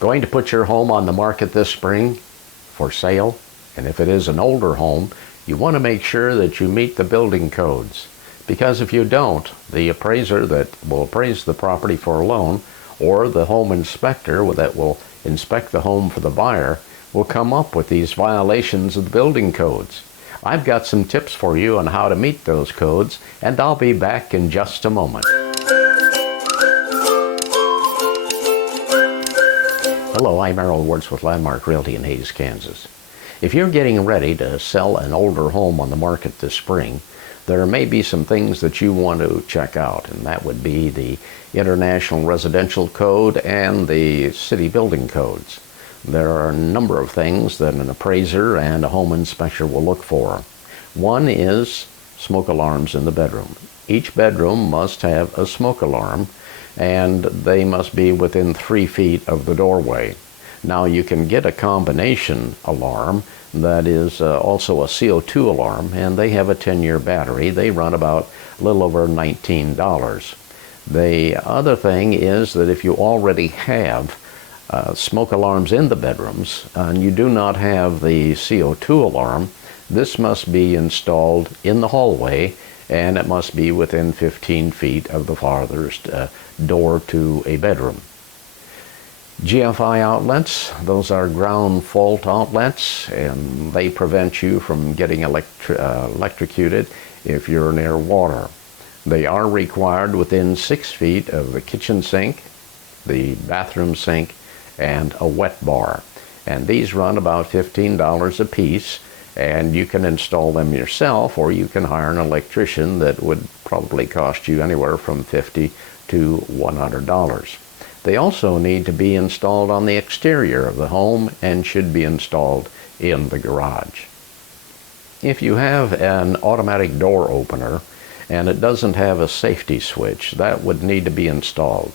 Going to put your home on the market this spring for sale? And if it is an older home, you want to make sure that you meet the building codes. Because if you don't, the appraiser that will appraise the property for a loan, or the home inspector that will inspect the home for the buyer, will come up with these violations of the building codes. I've got some tips for you on how to meet those codes, and I'll be back in just a moment. Hello, I'm Errol Woods with Landmark Realty in Hays, Kansas. If you're getting ready to sell an older home on the market this spring, there may be some things that you want to check out, and that would be the International Residential Code and the City Building Codes. There are a number of things that an appraiser and a home inspector will look for. One is smoke alarms in the bedroom. Each bedroom must have a smoke alarm, and they must be within 3 feet of the doorway. Now you can get a combination alarm that is also a CO2 alarm, and they have a 10-year battery. They run about a little over $19. The other thing is that if you already have smoke alarms in the bedrooms and you do not have the CO2 alarm, this must be installed in the hallway, and it must be within 15 feet of the farthest door to a bedroom. GFI Outlets, those are ground fault outlets, and they prevent you from getting electrocuted if you're near water. They are required within 6 feet of the kitchen sink, the bathroom sink, and a wet bar. And these run about $15 a piece, and you can install them yourself, or you can hire an electrician that would probably cost you anywhere from $50 to $100. They also need to be installed on the exterior of the home and should be installed in the garage. If you have an automatic door opener and it doesn't have a safety switch, that would need to be installed.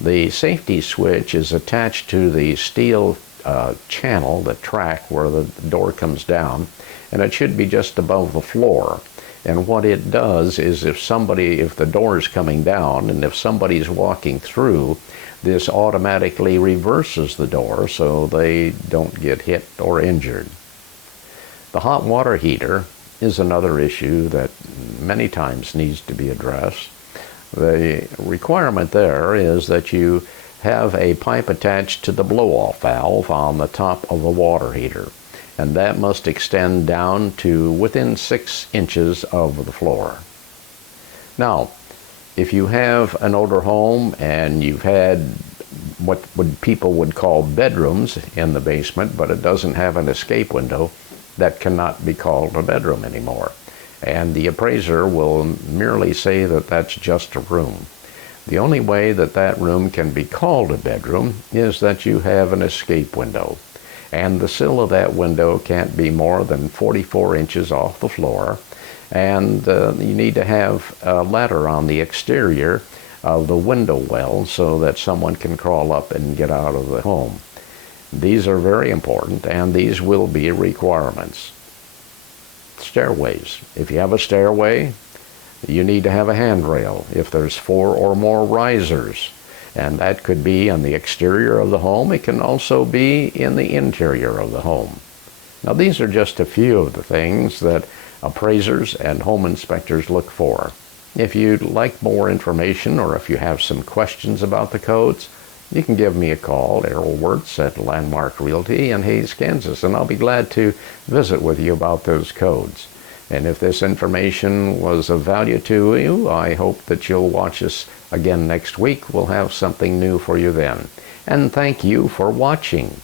The safety switch is attached to the steel channel, the track where the door comes down, and it should be just above the floor. And what it does is if the door is coming down and if somebody's walking through, this automatically reverses the door so they don't get hit or injured. The hot water heater is another issue that many times needs to be addressed. The requirement there is that you have a pipe attached to the blow-off valve on the top of the water heater, and that must extend down to within 6 inches of the floor. Now, if you have an older home and you've had what people would call bedrooms in the basement, but it doesn't have an escape window, that cannot be called a bedroom anymore. And the appraiser will merely say that that's just a room. The only way that that room can be called a bedroom is that you have an escape window. And the sill of that window can't be more than 44 inches off the floor. And you need to have a ladder on the exterior of the window well so that someone can crawl up and get out of the home. These are very important, and these will be requirements. Stairways. If you have a stairway, you need to have a handrail if there's 4 or more risers. And that could be on the exterior of the home. It can also be in the interior of the home. Now, these are just a few of the things that appraisers and home inspectors look for. If you'd like more information, or if you have some questions about the codes, you can give me a call, Errol Woods at Landmark Realty in Hays, Kansas, and I'll be glad to visit with you about those codes. And if this information was of value to you, I hope that you'll watch us again next week. We'll have something new for you then. And thank you for watching.